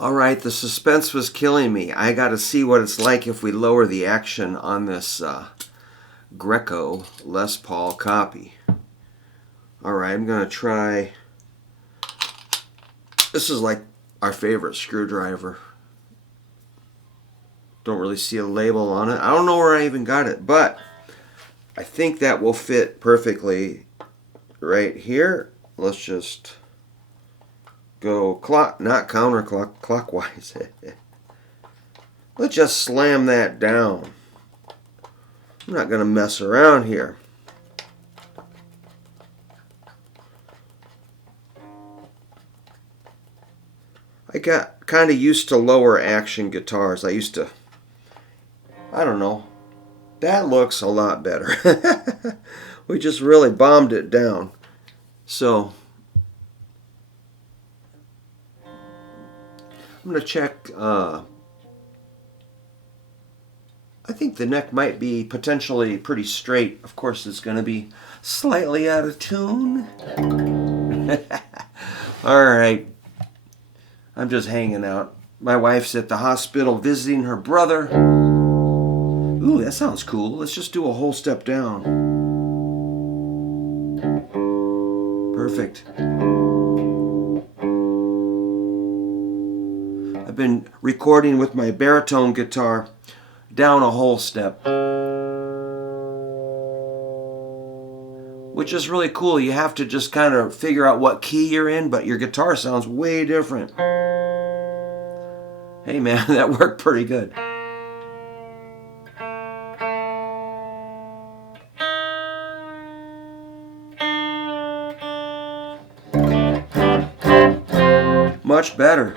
Alright, the suspense was killing me. I got to see what it's like if we lower the action on this Greco Les Paul copy. Alright, I'm going to try... This is like our favorite screwdriver. Don't really see a label on it. I don't know where I even got it, but I think that will fit perfectly right here. Let's just go clockwise. Let's just slam that down. I'm not going to mess around here. I got kind of used to lower action guitars. I don't know. That looks a lot better. We just really bombed it down. So I'm going to check. I think the neck might be potentially pretty straight. Of course, it's going to be slightly out of tune. All right. I'm just hanging out. My wife's at the hospital visiting her brother. Ooh, that sounds cool. Let's just do a whole step down. Perfect. I've been recording with my baritone guitar down a whole step, which is really cool. You have to just kind of figure out what key you're in, but your guitar sounds way different. Hey man, that worked pretty good. Much better.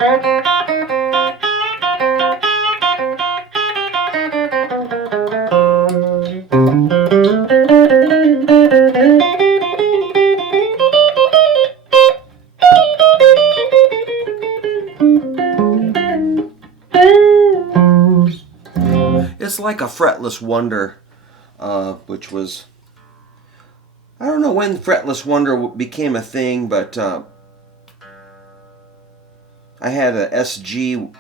It's like a fretless wonder, which was, I don't know when fretless wonder became a thing, but I had a SG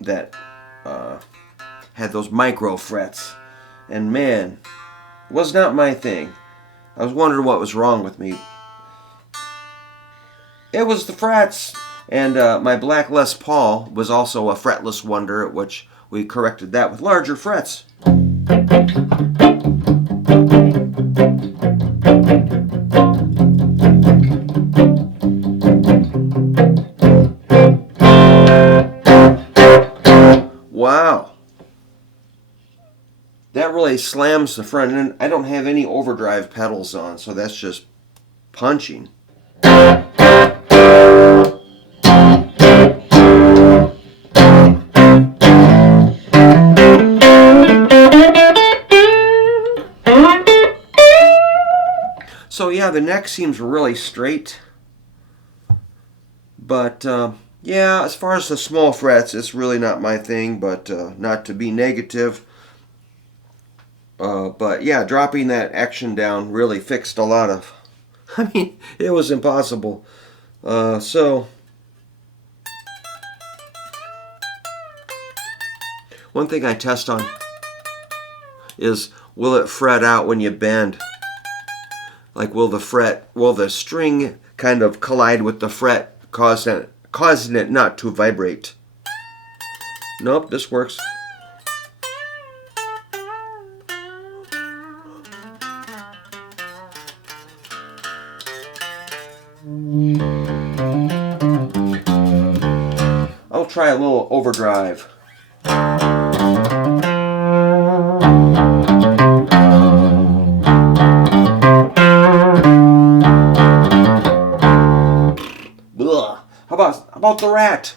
that had those micro frets, and man, it was not my thing. I was wondering what was wrong with me. It was the frets, and my black Les Paul was also a fretless wonder, which we corrected that with larger frets. Wow. That really slams the front, and I don't have any overdrive pedals on, so that's just punching. So yeah, the neck seems really straight, but yeah, as far as the small frets, it's really not my thing, but not to be negative. But yeah, dropping that action down really fixed a lot of, I mean, it was impossible. So, one thing I test on is, will it fret out when you bend? Like, will the string kind of collide with the fret, causing it not to vibrate? Nope, this works. I'll try a little overdrive. How about the rat?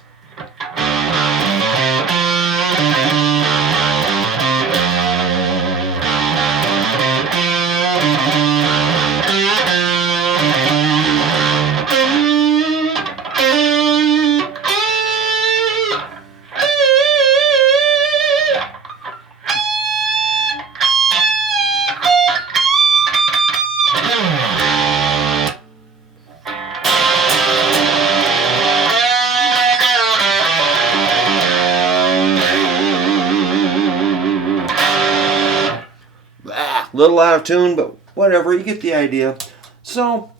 little out of tune, but whatever, you get the idea. So,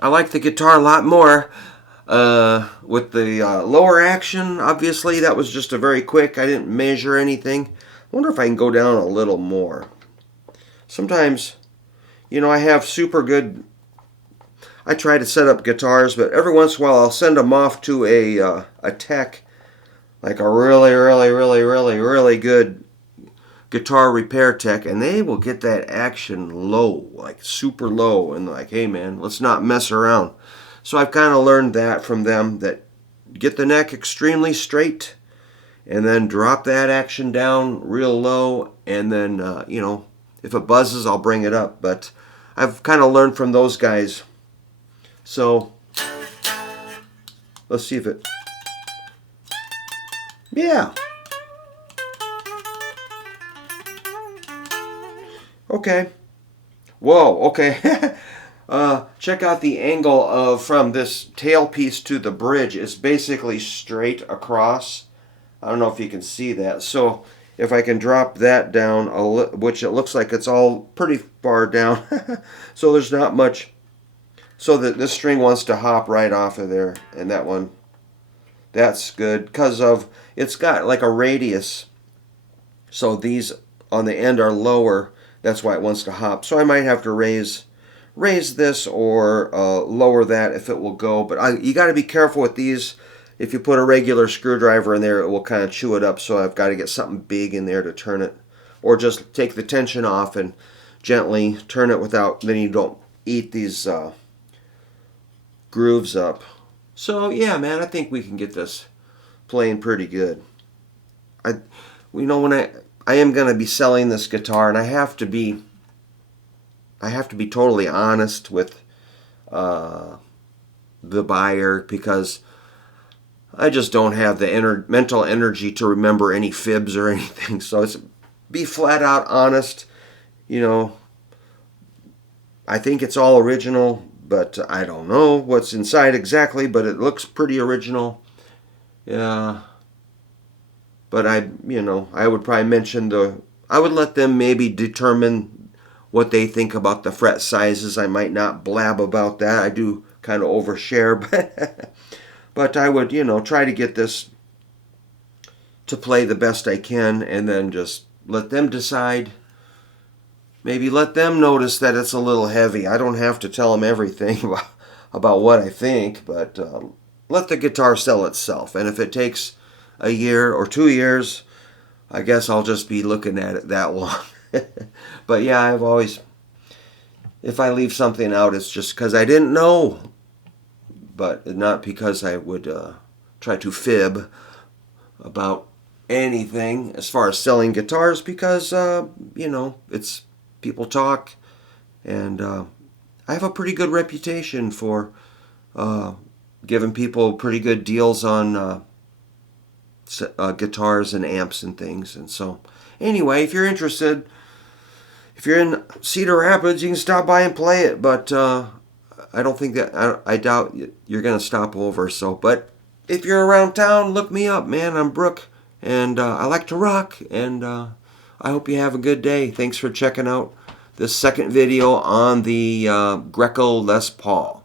I like the guitar a lot more. With the lower action, obviously, that was just a very quick, I didn't measure anything. I wonder if I can go down a little more. Sometimes, you know, I have super good, I try to set up guitars, but every once in a while I'll send them off to a tech, like a really good guitar repair tech, and they will get that action low, like super low, and like, hey man, let's not mess around. So I've kind of learned that from them, that get the neck extremely straight, and then drop that action down real low, and then, you know, if it buzzes, I'll bring it up. But I've kind of learned from those guys. So, let's see if it, yeah. Okay. Whoa, okay. Check out the angle of from this tailpiece to the bridge. It's basically straight across. I don't know if you can see that. So if I can drop that down, which it looks like it's all pretty far down. So there's not much. So that this string wants to hop right off of there. And that one, that's good. Because of, it's got like a radius. So these on the end are lower. That's why it wants to hop. So I might have to raise this or lower that if it will go. But you got to be careful with these. If you put a regular screwdriver in there, it will kind of chew it up. So I've got to get something big in there to turn it. Or just take the tension off and gently turn it without, then you don't eat these grooves up. So yeah, man, I think we can get this playing pretty good. You know, when I am going to be selling this guitar, and I have to be totally honest with the buyer, because I just don't have the mental energy to remember any fibs or anything. So it's be flat out honest. You know, I think it's all original, but I don't know what's inside exactly, but it looks pretty original. Yeah. But I would probably mention I would let them maybe determine what they think about the fret sizes. I might not blab about that. I do kind of overshare, but I would, try to get this to play the best I can, and then just let them decide. Maybe let them notice that it's a little heavy. I don't have to tell them everything about what I think, but let the guitar sell itself. And if it takes a year or 2 years, I guess I'll just be looking at it that long. But yeah, I've always, if I leave something out, it's just because I didn't know, but not because I would try to fib about anything as far as selling guitars, because it's people talk, and I have a pretty good reputation for giving people pretty good deals on guitars and amps and things. And so anyway, if you're interested, if you're in Cedar Rapids, you can stop by and play it, but I don't think that, I doubt you're going to stop over. So, but if you're around town, look me up, man. I'm Brook, and I like to rock, and I hope you have a good day. Thanks for checking out this second video on the Greco Les Paul.